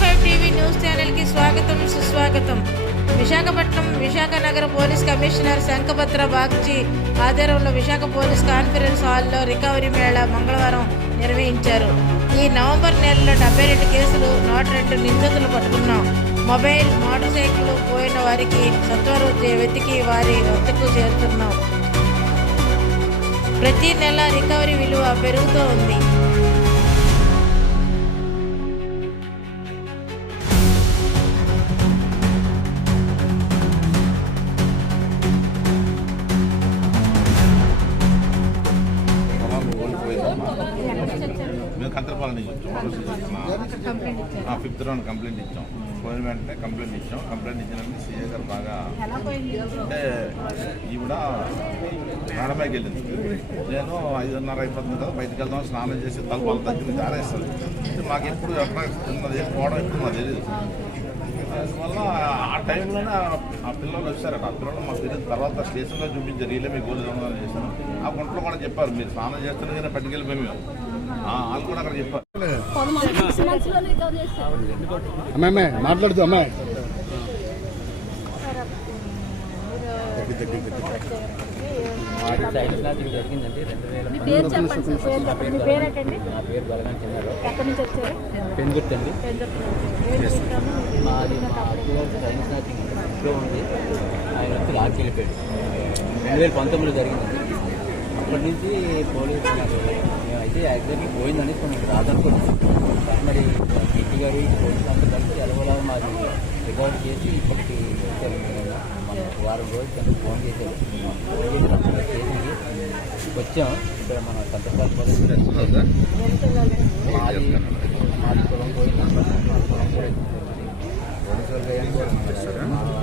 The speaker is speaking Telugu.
ఫైవ్ టీవీ న్యూస్ ఛానల్కి స్వాగతం సుస్వాగతం. విశాఖపట్నం విశాఖ నగర పోలీస్ కమిషనర్ శంఖభద్ర బాగ్జీ ఆధ్వర్యంలో విశాఖ పోలీస్ కాన్ఫరెన్స్ హాల్లో రికవరీ మేళా మంగళవారం నిర్వహించారు. ఈ నవంబర్ నెలలో డెబ్బై రెండు కేసులు నూట రెండు నిందితులు పట్టుకున్నాం. మొబైల్ మోటార్ సైకిల్ పోయిన వారికి సత్వరం వెతికి వారి వద్దకు చేరుతున్నాం. ప్రతి నెల రికవరీ విలువ పెరుగుతూ ఉంది నుంచి వచ్చాం ఫిఫ్త్ రౌండ్ కంప్లైంట్ ఇచ్చాం. పోయిన వెంటనే కంప్లైంట్ ఇచ్చాం. కంప్లైంట్ ఇచ్చిన సీఏ గారు బాగా అంటే ఈవిడ మేడమైకి వెళ్ళింది నేను ఐదున్నర అయిపోతుంది కదా బయటకు వెళ్దాం స్నానం చేసి తలుపు దగ్గర జారేస్తుంది అంటే మాకు ఎప్పుడు ఎక్కడ పోవడం ఎప్పుడు మాకు తెలియదు అందువల్ల ఆ టైంలోనే ఆ పిల్లలు వచ్చారట. ఆ పిల్లలు మాకు తెలియదు. తర్వాత స్టేషన్లో చూపించారు. వీళ్ళే మీకు గోలు దొంగలని చేశారు. ఆ గుంటలో కూడా చెప్పారు మీరు స్నానం చేస్తుండగానే పట్టుకెళ్ళిపోయి మేము. ఆ, వాళ్ళు కూడా అక్కడ చెప్పారు. అమ్మాయి అమ్మాయి మాట్లాడుతూ అమ్మాయి. మాది సైన్స్ క్లాసింగ్ జరిగిందండి. రెండు వేల మీ పేరు చెప్పండి సార్. పేరు చెప్పండి మీ పేరు ఏంటండి నా పేరు బలగాన్ చెందారు ఎక్కడి నుంచి వచ్చారు? పెనుగుర్తి అండి. ఏం చెప్తున్నారు ఏం చేస్తున్నాము మాది మా అత్తగారు సైన్స్ క్లాసింగ్ ఇంట్లో ఉంది. ఆయన వచ్చి లాడ్కి వెళ్ళిపోయాడు. రెండు వేల పంతొమ్మిదిలో జరిగిందండి. అప్పటి నుంచి పోలీసు అయితే ఎగ్జాక్ట్లీ పోయిందని కొన్ని రాదనుకున్నాం కానీ మరి పీటీ గారు ఈ కలిసి ఎలవలా మాది రికార్డ్ చేసి ఇప్పటికి మన వారం రోజులు కింద ఫోన్ చేశారు. ఫోన్ చేసి రమ్మని చేసింది. వచ్చాం. ఇక్కడ మన సంతకాలు మాది మాది పొలం పోయి పోలీసు వాళ్ళు